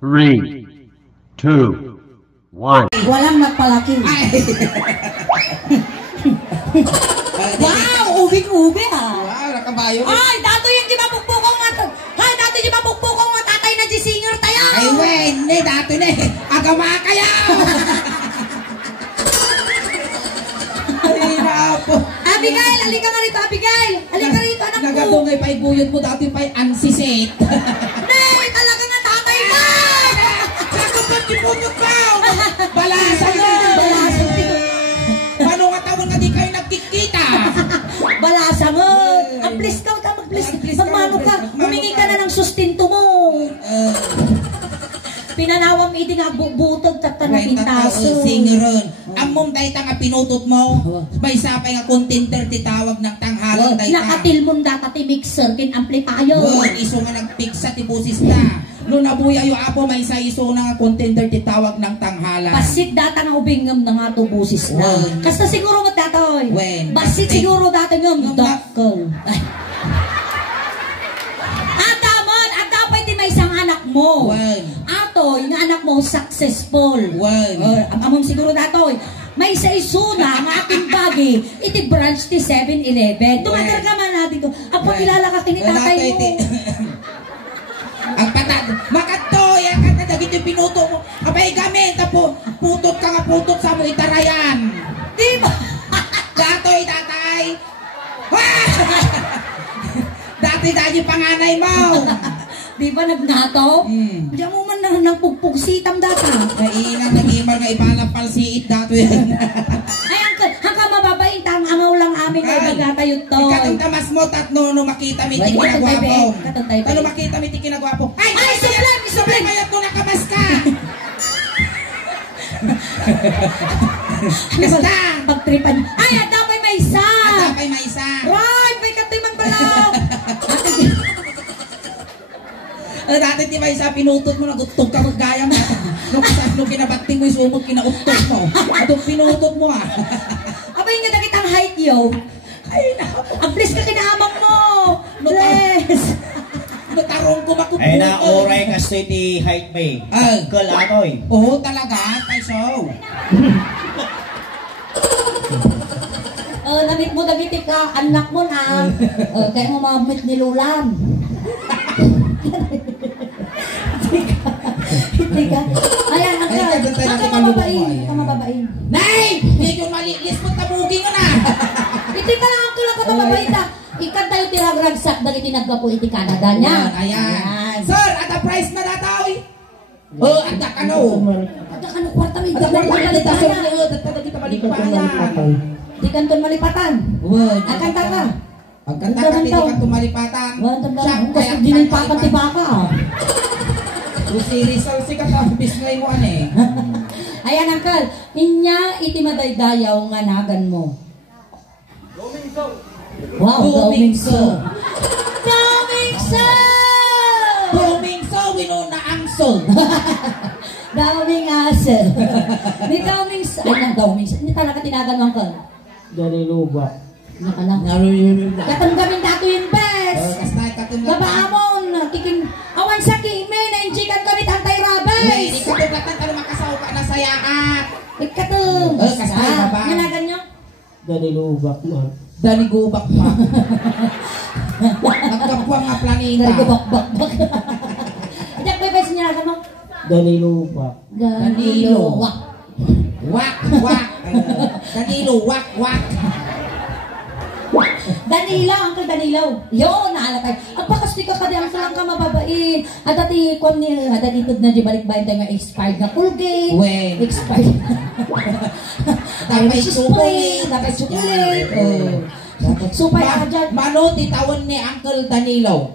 3, 2, 1. Walang nagpalaki. Wow, ubig-ubi ha. Wow, nakabayo. Ay, dato yung di mapukpukong nga. Ay, dato yung mapukpukong nga tatay na di singer tayo. Ay, wen, ne, dato ne. Agama kayo. Ay, napo. Abigail, halika nga rito, Abigail. Halika rito, anak ko. Nagadungay pa ibuyod mo dati pa ansisit. Nay, talaga nga tatay mo. Nakapat ibunyog ka. Balasa mo. Paano nga tawag nga di kayo nagkikita? Balasa mo. Ang please ka, magmano ka. Humingi ka na ng sustento mo. Pinanawam iti nga butog takta na pintaso. Singeron. Among dayta nga pinutot mo. May sapay nga contender ti tawag ng tanghalang dayta. Nakatilmon data ti mixer kin amplifier. Iso nga nagpiksa ti busis na. No nabuya yung apo may iso na nga contender ti tawag ng tanghalan. Basit data nga ubingam na nga to busis na. Kasta siguro mo datoy. Basit siguro data nga dakkel. Anak mo. Ato, yung anak mo successful. Among siguro datoy. May isa-iso na nga ating bagi. Iti branch ti 7-Eleven. Tumatar ka man natin to. Apo kilala ka kinitatay mo. Ang patad. Makatoy. Ang katadagit yung pinuto mo. Abay gamin. Tapo. Putot ka nga putot sa mo itarayan. Di ba? Datoy, tatay. Dati panganay mo. Di ba nagnato? Diyan mo man nang pugpugsitam data. Kainan, nag-imal nga ibalapal si it dato yan. Ay, hangka mababain, tangangaw lang amin ay magatayot to. Ikatong tamas mo, tatno, no makita mi ti kinagwapo. Tano makita mi ti kinagwapo. Ay, sublime! Mayat mo nakamas ka! Basta! Pagtripan. Ay, adapay may isa! Adapay may isa! Right! May katiman pala! Dati di ba isa pinutot mo, nagutog ka gaya mo. Nung kinabating mo yung sumot, kinautog mo. Atong pinutot mo ah. Abay nga nakit ang height yo. Ay na. Ang please ka kinaamang mo. Bless. Natarong ko makuputo. Ay na, oray kasi ti height may. Kalatoy. Oo talaga, paiso. Namit mo dagiti ka, anak mo na. Kaya mo mamit ni Lulan. Hindi ka. Ayan, ang mababain. Nay! Hindi yung malilis mo, tabugin mo na. Hindi ka lang ako lang katababain ka. Ikan tayo tiragragsak dahil tinagwa po iti Canada niya. Ayan. Sir, at the price na dataw. At the kano. At the kano, kwarta may di kanton malipatan. At kanta ka. Pagkanta ka, hindi ka tumalipatan. Kasi dinilipatan ti baka. Si Rizal si kakabisnay mo ane. Ayan, Uncle. Inya iti madaydayaw nga nagan mo. Wow, Domingso. Domingso! Domingso, winuna ang sol. Domingso. Ni Domingso. Ay, nang Domingso. Hindi talaga tinagan mo, Uncle. Dari luba. Nakalang. Katanggamin dato yung best. Babaamon. Awan sa kime. Nainjikan kami tantay rabes. Ikatugatan ka makasaw ka na sayaat. Ikatung. Kastay baba. Ganagan nyo? Dari lubak mo. Dari gubak pa. Nagkapuang nga planeta. Dari gubak-bak. Ito pa ba sinyagan mo? Dari lubak. Danilo. Wak. Wak, wak. Danilo, wak, wak. Danilo, Uncle Danilo. Yo, naalatay. Agpakasti ka kadi ang salang ka mababain. At dati kung ni dati itod na di balik-balik tayo nga expired na Colgate. When? Expired. Dapat supoy. Dapat chocolate. Supay ka dyan. Mano, titawan ni Uncle Danilo.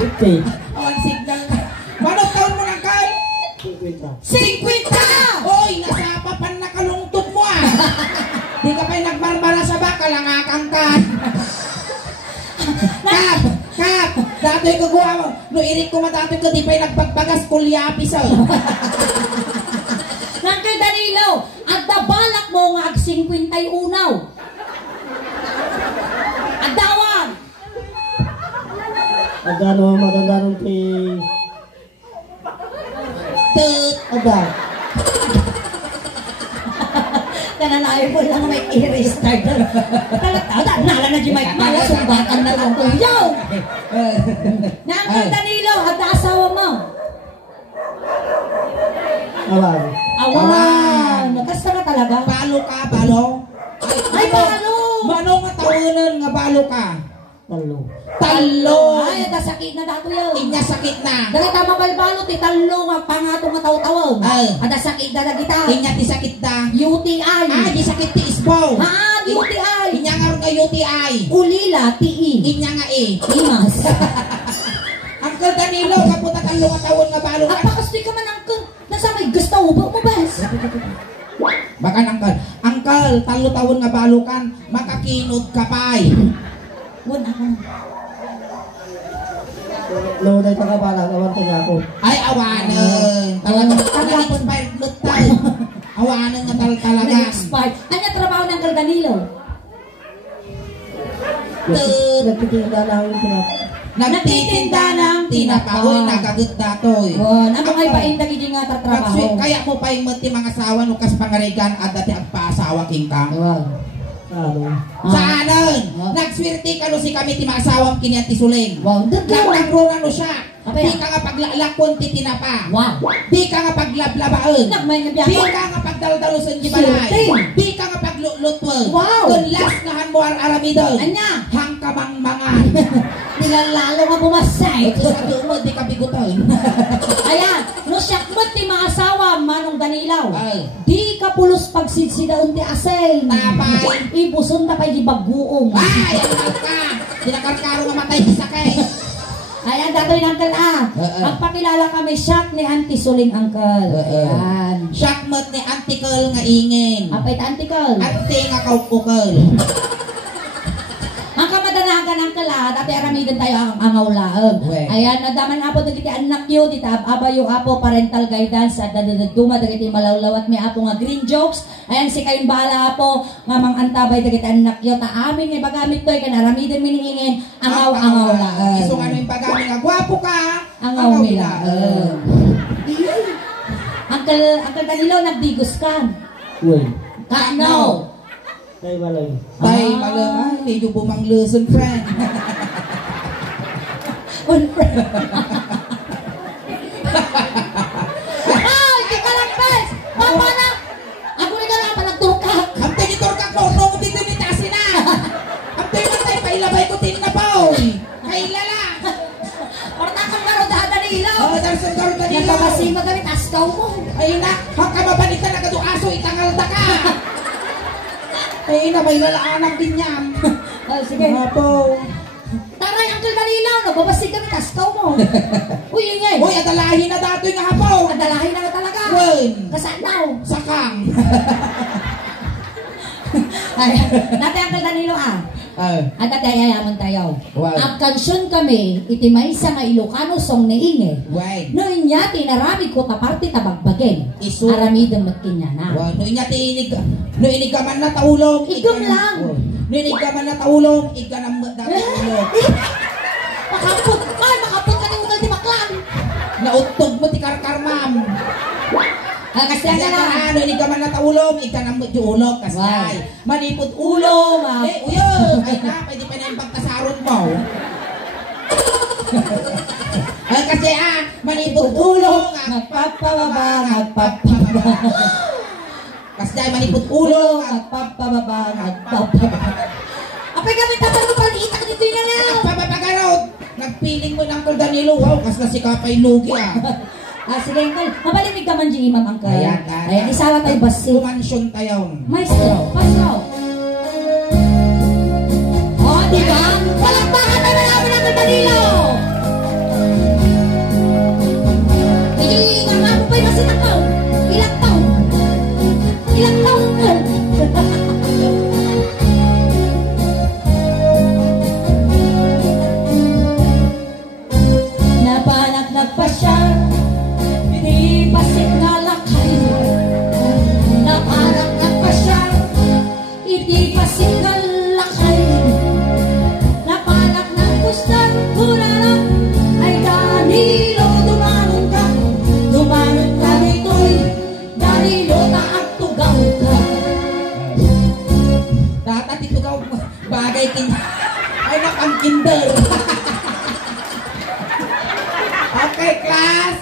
Okay. Awan signal. Mano, taon mo ng kay? 50! Oy, nasa papan na kalungtod mo ah. Di ka pa'y nagmarbara sa baka, langakang ka. Kap! Dato'y kagawa mo. No, irik ko matatoy ko, di pa'y nagpagbagas kulyapis ah. Uncle Danilo, at nabalak mo nga ag-50 unaw. Adawang! Gano'n matanda nung si... Tut. Ada. Kananayo mo lang may i-restart na. Talaga, nala na di may mala, sumbatan na lang kuyaw. Nangkal Danilo, at asawa mo. Awan. Awan. Kasta ka talaga? Balo ka, balo. Ay, balo. Manong nga tawanan nga balo ka? Talo. Talo. Ay, sakit na dato yun. Inya sakit na. Dali tama balbalo, ti talo nga pangatong nga tawtawag. Ay. Ada sakit na kita. Inya ti sakit na. UTI. Ah, di sakit ti isbaw. Ha, UTI. Inya nga rin nga UTI. Ulila, TI. Inya nga Imas. Uncle Danilo, kaputa talo nga tawon nga balo ka. Apakasti ka man, Uncle. Nasa may gusto mo bes? Baka Uncle, talo tawon nga balo kan, makakinod ka pa'y. Wala ka. Lunay pa ka pala, awan ko niya ako. Ay, awanan. Talagang expired look tayo. Awanan nga talaga. Nag-expired. Ano trabaho ng Uncle Danilo? Nagtitinda na ako yung tinap. Nagtitinda ng tinapahoy, nagagot datoy. Ano ay pa yung nagiging nga trabaho? Kaya mo pa yung mati mga asawa, nukas pangarigan, at dati ang paasawa king ka. Ano? Saanan? Nagswerte ka no si kami ti maasawang kiniyan ti suling. Wow, Nagtagro na no siya. Apa Di yan? ka nga paglalakon ti tinapa. Wow. Di ka nga paglablabaan. Nagmay nga Di biyak. ka nga pagdaldalusan di balay. Swerte. Di ka nga paglulutwal. Wow. Kung last nahan mo ang aramidon. Anya? Hang kamang mangan. Nilalalo nga bumasay. Ito sa doon mo, di ka bigutan. Ayan, no siyak mo ti mga asawa, Manong Danilaw. Ay. Di ka pulos pagsidsidaon ti asay. Tapay. Ibuson na pa'y di baguong. Ay, ang ka. Dinakarkaro nga matay ti sakay. Ayan, datoy ng Uncle Magpakilala kami, Shak ni Auntie Suling Uncle. Ayan. Shakmat ni Antikal nga ingin. Apay ta Auntie Cal. Ante nga kaukukal. Ang kamadanagan ng kala, dati aramidan tayo ang angawlaang. We. Ayan, nadaman apo dagiti anak yo, dita abayo apo parental guidance at dadaduma dagiti malawlawat may apo nga green jokes. Ayan si kayong bala apo nga mang antabay dagiti anak yo ta amin nga bagamit toy kan aramidan miningin angaw-angawlaang. Isong ano yung pagami nga gwapo ka. Angawlaang. Uncle Danilo nagdigos ka. Uy. Kano. Kay malay. Bay, malang ay, medyo bumangluson, friend. Ay, di ka lang, bes! Papa na! Ako na ka lang, panagturkak! Ang tinitorkak mo, no, dito nitasin na. Ang tinatay, pailabay ko tinapaw. Kailala. Orta kang karo dada ni ilaw! Oh, darson karo ka Yan nila. babasima kami, taskaw mo! Ay na, hangka mabalitan na kado aso, itangal ta ka. Ay na, may lalaanak din yan. Oh, sige. Apo. Taray, Uncle Danilaw, nababasig kami, taskaw mo! Uy, ingay! Uy, adalahin na dato yung hapo. Adalahin na ka talaga! Wen. Kasanaw! Sakang. Ay, dati Uncle Danilo at dati ayayaman tayo. Wow. Ang kansyon kami, iti may sa nga Ilocano song na inge. Wait. No inya tinaramid ko taparte tabagbagin. Isu. Aramidon matkinya na. Wow, no inig ka man na taulong. Igom lang. No inig ka man na taulong, ika na taulong. Makapot. Ay, makapot ka ni Uncle di Baklan. Nautog mo ti karkar, ma'am. Kasi Kasi na. ano, inig ka man na taulong, ika na ulog. Kasi Wow. manipod ulong. Ulong, Uyo, ay na, pwede pa na yung pagkasaron mo. Kasi manipod ulong. Nagpapababa, nagpapababa. Kasi dahil manipod ulong. Nagpapababa, nagpapababa. Apay kami tapos mo paliitak dito yun na lang. Papapagarot. Nagpiling mo ng Uncle Danilo. Wow, kasi na si Kapay Lugi Sige, Uncle. Mabalimig ka man dyan, Imam Uncle. Ayan, Ayan, isala tayo basi. Kumansyon tayo. Maestro, pasok. O, diba? Palakpakan na namin ang Danilo! Nga nga mo pa'y masinakaw. Ilang taon? Ilang taon mo? Napanak nagpasya, hindi pasik na lakay. Napanak nagpasya, hindi pasik na lakay. Ay, nakang-kinder. Okay, class.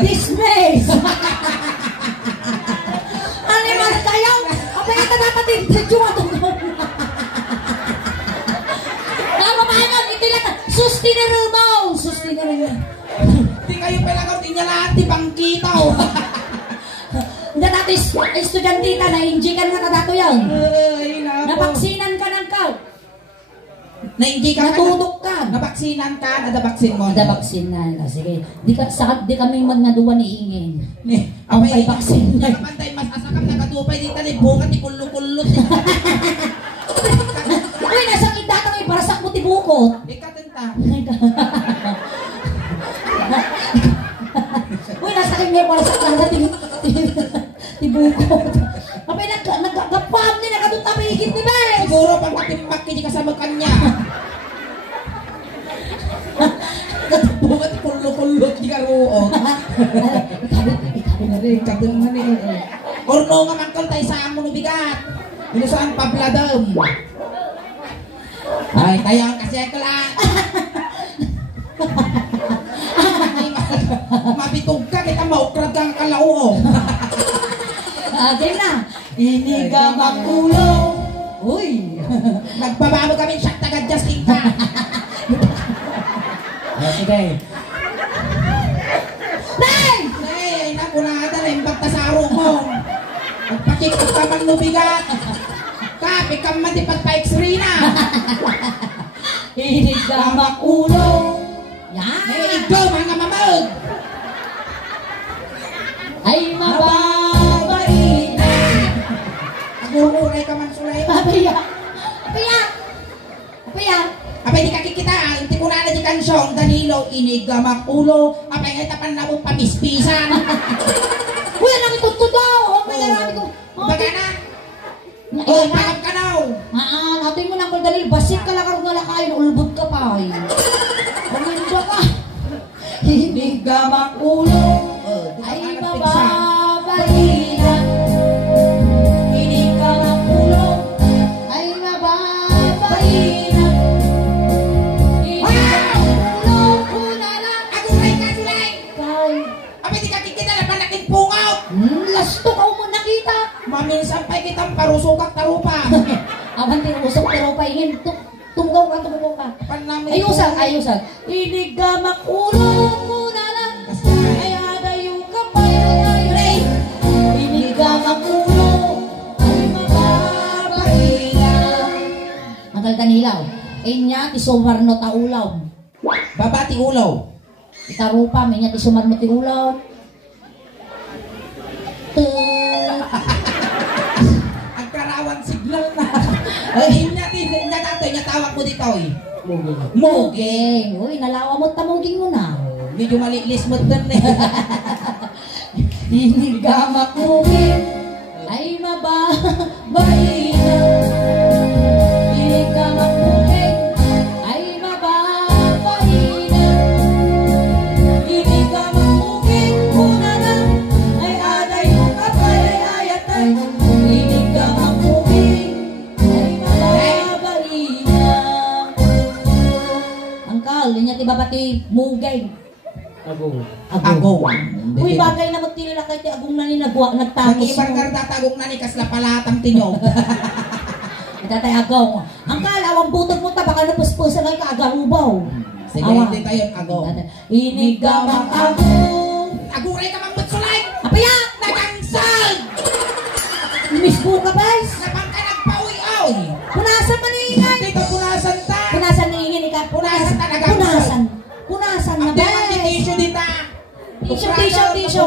Dismiss! Ano naman tayo? Apa yung dapat yung ato mo? Namamahalan, hindi lang. Sustainable mo! Sustainable. Di kayo pala di niya lahat, di bangkita o. Hindi natin estudyantita na injikan nga kadato yan. Ay, nako. Napaksinan ka ng kao. Na-injikan ka. Natudok ka. Nabaksinan ka, nadabaksin mo. Ada baksinan. Sige. Di kami magnaduwa ni Ingin. Ang Ang may baksin. Nakapantay, mas asakam nakatupay dito, ni bungat, ni kullo-kulot. Uy, nasa kita may parasak mo tibukot. Ikatenta. Uy, nasa akin may parasak na tibukot. Kapag nagkapam niya, nakatutapigit ni Bes. Siguro pang katimbak, hindi kasama kanya. Bungat, kullo-kulot, di karoon. Ikabi nga ni. Orno nga mangkol tayo sa amo no bigat. Inusaan pabladam. Ay, tayo ang kasi ko lang. Mabitog ka, kita maukrag kang kalao. Game na. Inigamang ulo. Uy. Nagbabago kami siya taga-justing ka. Sige. Nay! Ay, naku na ata na imbak ta sa aro mo. Magpakikot ka man no bigat. Kapi ka man di pagpa-x-ray na. Inigamang ulo. Yan. Ay, ikaw mga mamag. Ay mababait na. Naguuray ka man sulay. Papaya. Papaya. Papaya. Apay di kakikita, hindi ko na di kansyon, Danilo, inigamak ulo, apay ngay tapan na mo pamispisan. Uy, nang itutudaw. May narami ko. Baga na? Oh, mahal ka daw. Atin mo nang Danilo. Basit ka lang karong nga kain. Ulbot ka pa. Paganda ka. Inigamang ulo. Ay mababait na. Inigamang ulo. Ay mababait na. Lasto ka mo nakita. Maminsan pa'y kitang parusukak tarupa. Awan din usok pero pa ingin tunggaw ka. Ayusan. Inigamak ulo muna lang. Ay adayo ka pa ay. Inigamak ulo. Ay mababait na. Ang Danilaw. Inya ti sumarno ta ulaw. Babati ulaw. Itarupa may nya ti sumarno ti ulaw. Ang karawan signal na. Ay, inya tawag mo dito eh. Muging. Uy, nalawa mo tamuging mo na. Medyo malilis mo doon eh. Inigamak muging. Ay mababait na. Inigamak muging. Ay mababait na. Inigamak muging. Una lang. Ay aday yung kapay ay ayatay. Inigamak muging. Ay mababait na. Angkal, linya ti babati muging. Agong. Uy, bagay na magtinila kay ti agong na ni nagtapos. Nag-ibang kartatagong na ni kasla palatang tinyog. Tatay agong. Angkal, awang butog mo ta baka napuspusan ay kaagarubaw. Sige, hindi tayo agong. Inigamang agong. Aguray ka mang butsulay! Apaya! Nagangsal! Misbo ka, guys? Napang ka nagpawi-aw! Punasan man ingay. Dito punasan ta! Punasan na ingin ika. Punasan ta nagangsal! Punasan na, Ang demang di guys. tissue dita! Tissue.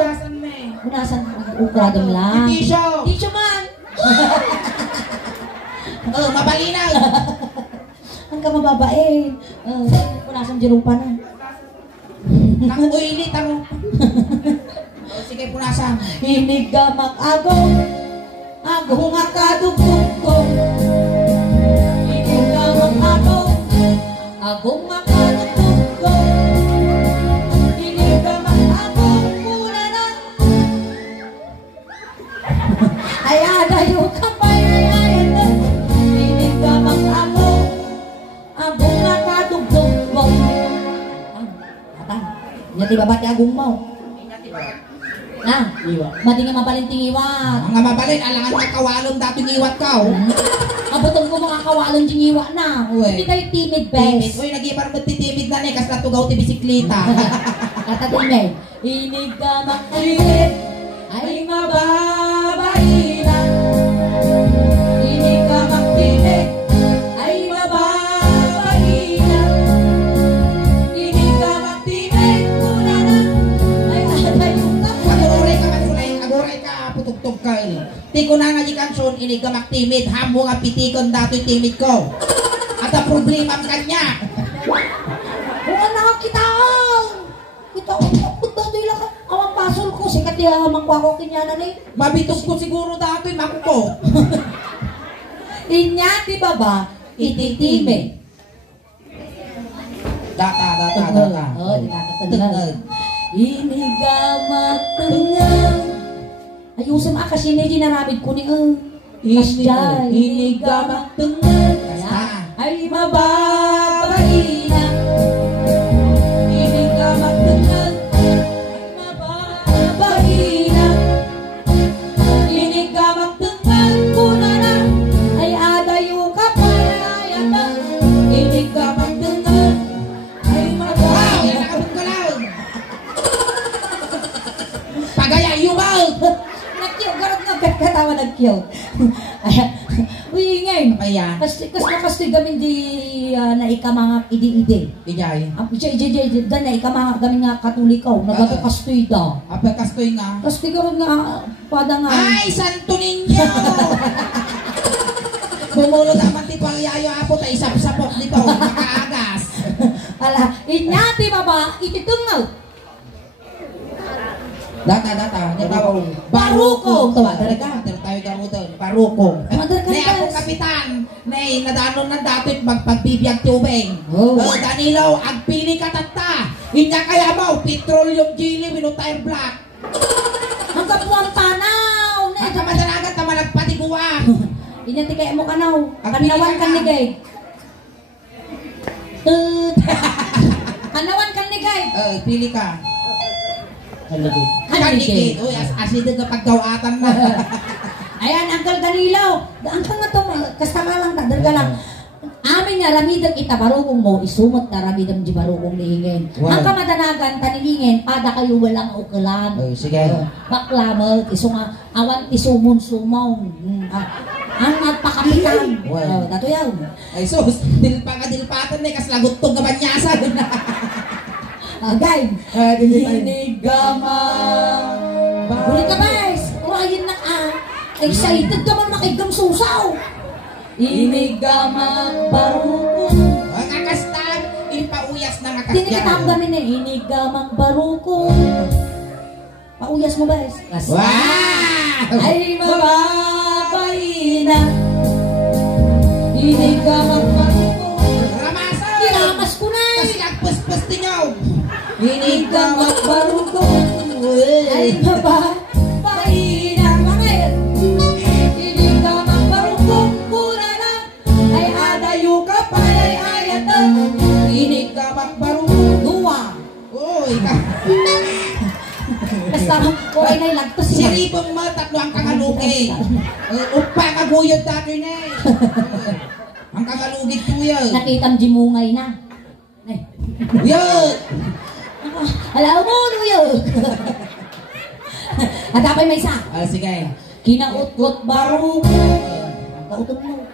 Punasan me! Punasan. Ukradom lang. Tissue! Tissue man. Oh, mabalinaw! Ang ka mababae. Punasan jirupa na. Nang uili taro! Oh, sige, punasan! Inigamak agong. Agong nga kadugtog ko. Inigamak agong. Agong nga kadugtog ko. Inigamak agong muna na. Ay adayo ka pa ay inigamak agong. di babati agong mo. Na, mati nga mapalinting iwat. Mga mabalin, alangan ka kawalong dating iwat ka, oh. Abotong ko mga kawalong ding iwat na. Uwe. Hindi tayo timid, Timid. bes. Uy, nag-ibar mo titimid na ni, kas natugaw ti bisikleta. Katatimid. Inig ka makilit, ay mababae na. Inig ka makilit, ay mababae na. Inig ka makilit, kuna na, ay atay yung Aguray ka, putugtog ka. Di ko na nga di kansyon, inig ka maktimid, hamo nga pitikon dato'y timid ko. At ang problema ang kanya. Kung nakakita kita ko, doon lang awang pasol ko, sikat niya mangkwa ko kinyanan eh. Mabitos ko siguro dato'y makuko. Inya, di ba ba, ititime. Data. Oo, di nakakataglag. Iniga matangag. Ayusin mo, kasi hindi naramid ko ni Kasya, iniga matangag. Ay mababay na. Iniga matangag. Ay mababay na. Iniga matangag ko na na. Ay adayo ka pa na. Iniga matangag. Ay mababay Yan nakabot ko lang. Pagaya, yumaw. Nag-cute, garot nga katawa nag-cute. Uy, ngayon. Kaya, Kasi gamin di na ikamanga idi-idi. ijay. Da na ikamanga gamin nga katulikaw. Nagato kastoy da. Apa kastoy nga? Kasi garot nga pada nga. Ay, santo ninyo! Bumulot naman dito ang yayo apo, tayo isap-sapok dito, makaagas. Ala, inyati baba, ititungaw. Data. Baruko. Tawa, talaga. Tayo gamutan. Baruko. Madar ka Nay, ako guys. kapitan. Nay, nadanon ng dapat magpagbibiyag tubing. Oh. Danilaw, agpili ka tata. Inya kaya mo, petroleum jelly, winutay black. Ang kapuang tanaw. Ang kamadalagat na malagpatiguan. Inyati kaya mo kanaw. Ang Kanawan pili ka kan ka. ligay. Tut. Kanawan kan ligay. Pili ka. Halagid. Kanikit. Uy, asin ka pagkawatan na. Ayan, Uncle Danilo. Angkang nga to, kasta nga lang, tadar ka lang. Amin nga, ramidang itabarukong mo, isumot na ramidang di barukong nihingin. Wow. Ang kamadanagan, tanilingin, pada kayo walang ukulan. Sige. Baklamag, iso nga, awan isumon-sumong. Ang magpakapitan. Wow. Dato yan. Ay sus, dilpatan na kas lagot tong kabanyasan. Agay. Hinigama. Huli ka, guys. Urayin na excited ka man makigam susaw. Inigamang baruko. Ang akastan, ipauyas na nga Hindi kita ang gamin eh. Inigamang baruko. Pauyas mo, guys. Wow! Ay mababay na. Inigamang baruko. Ramasan! Kiramas ko na eh. Kasi agpus-pus tinyaw. Inigamang baruko. Ay mababay na. Bakit? Inigamang baruko. Pura na. Ay adayo ka pa. Ay ayatan. Hinigama baruko. Duwa. Uy, Basta ko ay nailagtos siya. siripong mo, tatlo ang kangalugi. Upa, kaguyod dati na eh. Ang kangalugid po yun. Nakitang jimungay na. Ay. Yun! Alam mo, ano yun? At apay may isa. Sige. Kinaut-ut baruko. Kautot mo.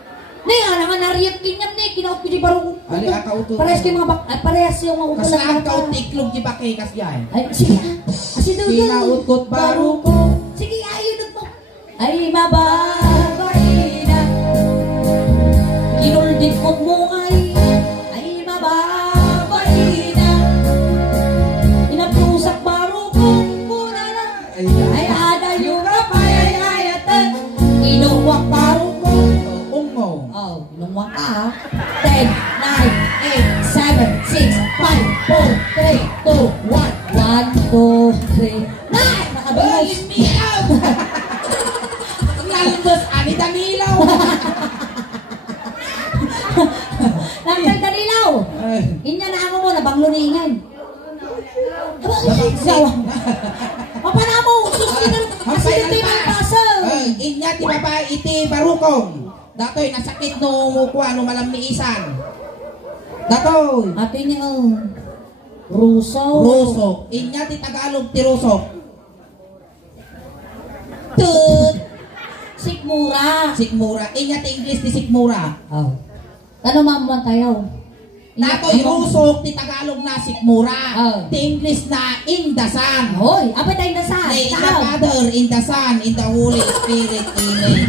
Nay, nga nariyat kinyan ni. Kinaut ko di baruko. Ali, kautot. Parehas kayo mga parehas yung mga Kas utulan. lang kaut iklog di ba kay kas yan? Ay, sige. Asi daw yun. Kinaut-ut baruko. Sige, ayun mo. Ay, mababay na. Kinuldit ko mo ay mababay na. Inapusak baruko. Muna na. Ay, adayo ka pa. Ay, ayatan. Inuwak baruko. Ungo. Oh, inuwak ka ha. 10, 9, 8, 7, 6, 5, 4, 3, 2, 1. 1, 2, 3. Nay! Nakabilos. Ay, miyaw! Ang lalabas, ani Danilaw! Nagkal Danilaw. Inya na ako mo, nabangluningan. bangsik. Apa na mo? Susunod. Asin ito yung pasa. Inya ti babae iti barukong. Datoy nasakit no kuha no malamiisan. Datoy. Ate niya, Ruso. Ruso. Inya ti Tagalog ti Ruso. Tut. Sikmura. Sikmura. Inya ti English ti Sikmura. Oh. Ano mamatayaw? Datoy Ruso ti Tagalog na Sikmura. Ti English na Indasan. Hoy, apa tayo dasan? In the Father, in the Son, in the Holy Spirit, Amen.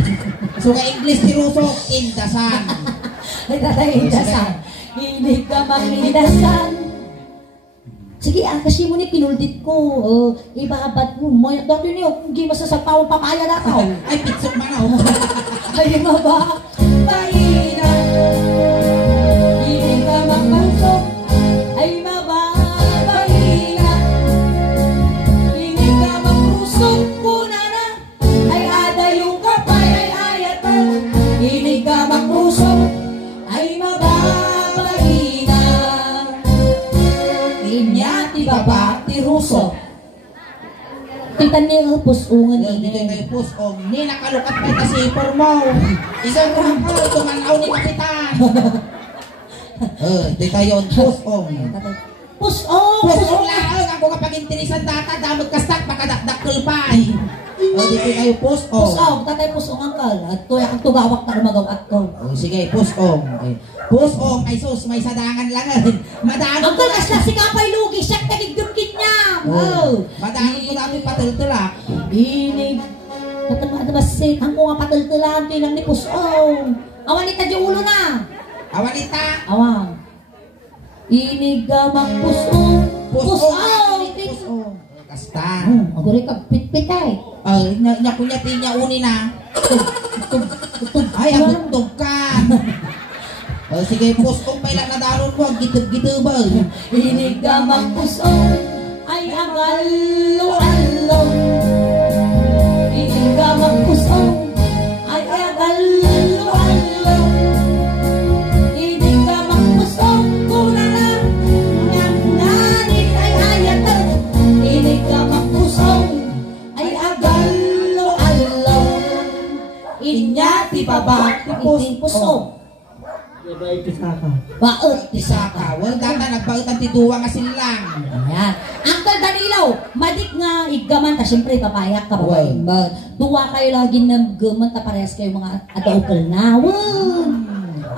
So ka English ti Ruso, in the Son. Indasan. Hindi ka mangindasan. Sige, kasi mo ni pinuldit ko. Ibabat mo. Dati niyo, hindi masasapaw pamaya na ka. Ay, pitsok man ako. Ay, maba. Bahina. Hindi ka magpasok. Ay, maba. Bahina. Hindi ka magrusok. Kuna na. Ay, ada yung kapay. Ay, ayatan. Hindi ka magrusok. Ay, maba. Bahina. Inya ti baba ti ruso. Titan niya ang pusungan Yan, dito ini. kayo pusong. Ni nakalukat ka kasi for mo. Isang rangkal, tumanaw ni kapitan. Dito yun, pusong. Pusong! Pusong lang, ako kapag intinisan data, damot kastak, makadakdakkel pa. Dito kayo, pusong. Pusong! Tatay pusong angkal. At tuya kang tugawak na lumagawat ko. Sige, pusong. Pusong, ay sus, may sadangan lang. Madaan Angkal, asla si Kapay Lugi, siya nagigdumkit niya! Madaan ko namin patultula. Inig. Tatama na basit. Ang ko nga patultulan, tinang ni pusong. Awan ni tadyo ulo na. Awanita. Awang. Inig gamang pusong. Pusong! Pusong. Kasta. Aguri ka pitpit ay. Kunya tinya uni na. Ay, ang bugtog ka. Sige, pusong pa ilang nadaron mo. Gitub-gitub ba? Inig gamang pusong. Ay ang alo-along. Inig gamang pusong. Ay ang alo-along. Inig gamang pusong. Kuna na. Nganit ay ayatan. Inig gamang pusong. Ay ang alo-along. Inya ti baba ti pusong. Yabay pisaka. Baot Isa ka. Well, data nagbaut ang tituwa nga silang. Ayan. Uncle Danilo, madik nga igaman ta, siyempre papayak ka ba? Duwa kayo lagi ng gaman ta parehas kayo mga adopal na.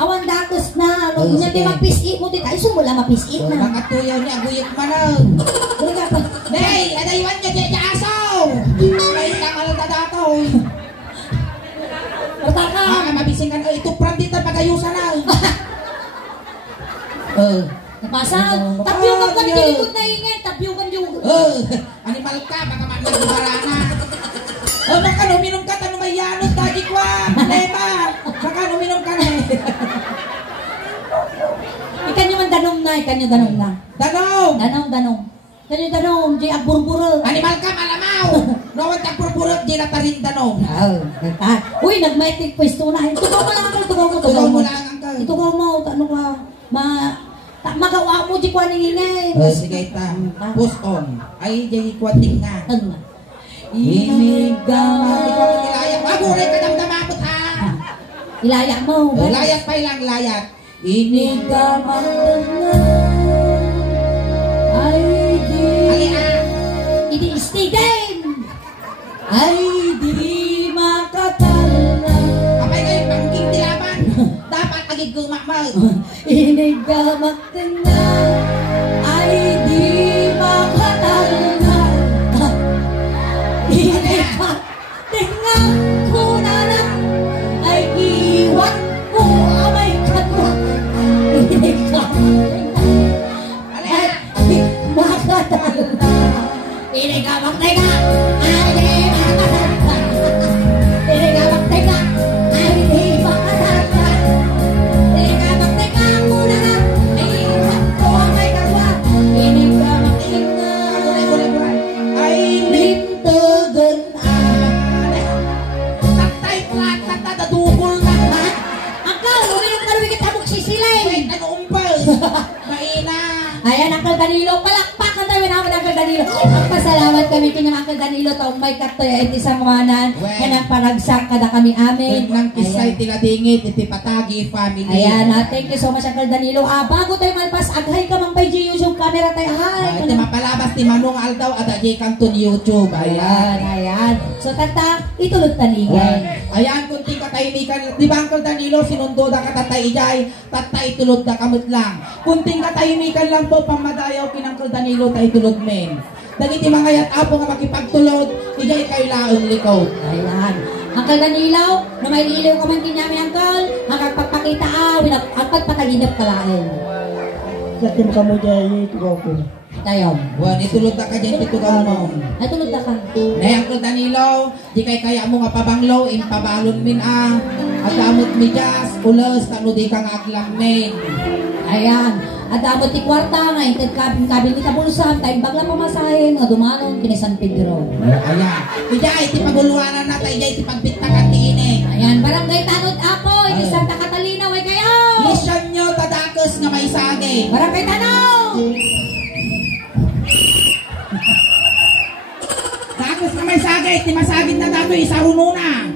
Awan datos na. Ano niya di mapis-it mo dito. Ay, sumula mapis-it na. Mga tuyaw niya, guyok manang. Talaga pa. Nay, adaywan niya dyan niya asaw. May tangal na dato. Pertaka. Mabising ka na. Ito pranditan pagayusan na. Napasal. Tapyugan ka ni Kilikod na ingin. Tapyugan yung... Animal ka, baka magbarana. Baka uminom ka, tanong may yanot, tagi kwa. Lema, baka uminom ka na. Ikan nyo man danong na. Ikan nyo danong na. Tanong! Danong. Ikan nyo danong. Di agbur-buro. Animal ka, malamaw. Nawag tagpurpurot, di natarin tanong. Uy, nagmaitik pwesto na. Tugaw mo lang ako. Tugaw mo lang, Uncle. Itugaw mo. Ano ka? Magawa mo di kwa ningingay. Sige, ta. Pusong. Ay, di kwating nga. Ano? Ikaw ang ilayat. Aguray ka damdamapot ha. Ilaya mo. Layat pa ilang layat. Inigaman na. Ay di. Idi istiden. Ay di makatalna. Kapay kayo pangking dilaman. Dapat agig gumakmag. Inigaman na. Ay di makatalna. Inigaman na. Kuna na. Ay iwan ko amay katwa. Inigaman na. Makatalna. Inigaman na. Ay di makatalna. Inigaman na. Ay di makatalna. Inigaman na. Kuna na. Ay iwan ko amay katwa. Inigaman na. Ay, Lintagan tatay plat, tatadadukol na. Angkal, uminom ka rin kita magsisilay. Ano umpal? Maina. Ayan, Angkal Danilo, palakpakan tayo kami naman Uncle Danilo. Ang pasalamat kami kanya Uncle Danilo taong may katoy iti sangwanan. Kanang paragsak kada kami amin. Nang kisay tiladingit iti patagi family. Ayan, thank you so much Uncle Danilo. Bago tayo malpas, aghay ka mang page YouTube camera tayo. Hi. Iti mapalabas ti Manong Aldaw at adi kanton YouTube. Ayan. So tata, itulog talingan. Ayan, kunti katahimikan. Di ba Uncle Danilo, sinundo da katatay ijay, tatay tulod da kamot lang. Kunting katahimikan lang po, pamadayaw kinang Uncle Danilo, tay tulod men. Dagiti mga yat apo nga makipagtulod, ijay kayo laong likod. Ayan. Uncle Danilo, na may iliw ka man kinyami Uncle, makapagpakita ang pagpataginap ka lain. Yatim ka mo dyan, ito ko. Tayo. Wan, itulod da ka dyan, titugaw mo. Ay, tulog na ka. Nay, Uncle Danilo, di kay kaya mo nga pabanglo, impabalon min at damot mi jas, ulos, tano di kang aglang men. Ayan. At damot ti kwarta nga, intid kabin kita bulsan, tayo bagla pamasahin, nga dumanon, kini San Pedro. Ayan. Ijay, ti paguluanan na tayo, ijay, ti pagbitakan ti ine. Ayan, barangay Tanod Apo, iti Santa Catalina, way kayo! Mission nyo, tadakos nga may sagi. Barangay Tanod! Dakos nga may sagi, ti masagin na dato, isaruno na.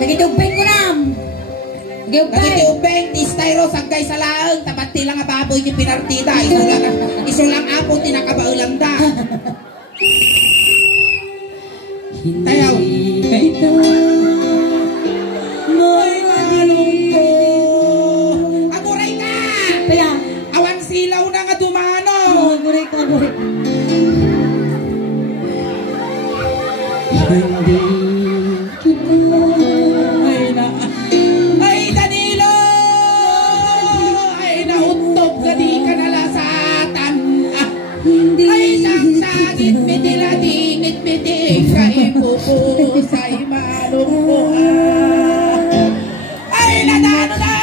Nagitugpin ko nam! Nagiti ubeng, ti styro, saggay sa laang, tapat ti lang nga baboy ni pinartida, iso lang apo, tinakabaulang da. Tayaw. Mo'y malungkot. Aguray ka! Kaya, Awan silaw na nga dumano. aguray ko. Ay, Danilo! Ay, nautog ka di ka nalasatan. Ay, sangsangit mitiladingit mitig ka ipupusay malungkuhan. Ay, nadano na!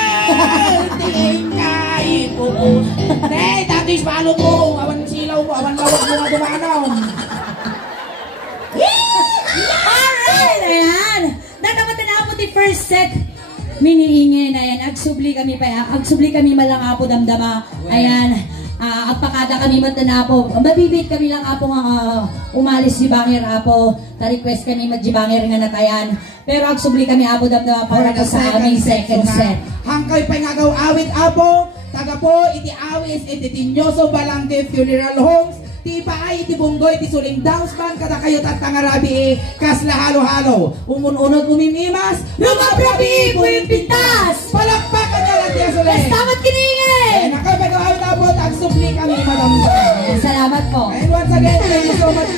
Tingin ka ipupus. Nay, tatis malungkong. Awan silaw mo, awan lawag mo nga dumanon. Alright, ayan. Natapat na ako ti first set. Miniingin, ayan. Agsubli kami malang apo damdama. Ayan. Agpakada kami matanapo. Mabibit kami lang apo nga umalis si Bangir apo. Ta-request kami magjibanger nga natayan. Pero agsubli kami apo damdama para po sa aming second set. Hangkay pa nga awit apo. Taga po, iti awis, iti Tinyoso Balangke Funeral Homes. Ti paay, ti bunggoy, ti suling dausman, kada kayo tatangarabi kas lahalo-halo. Umun-unod umimimas, lumabrabi, puwing pintas! Palakpakan nyo lang tiya suling! Tamat kiningin! Nakapagawin na po, tagsupli kami, madam. Salamat po. And once again, thank you so much.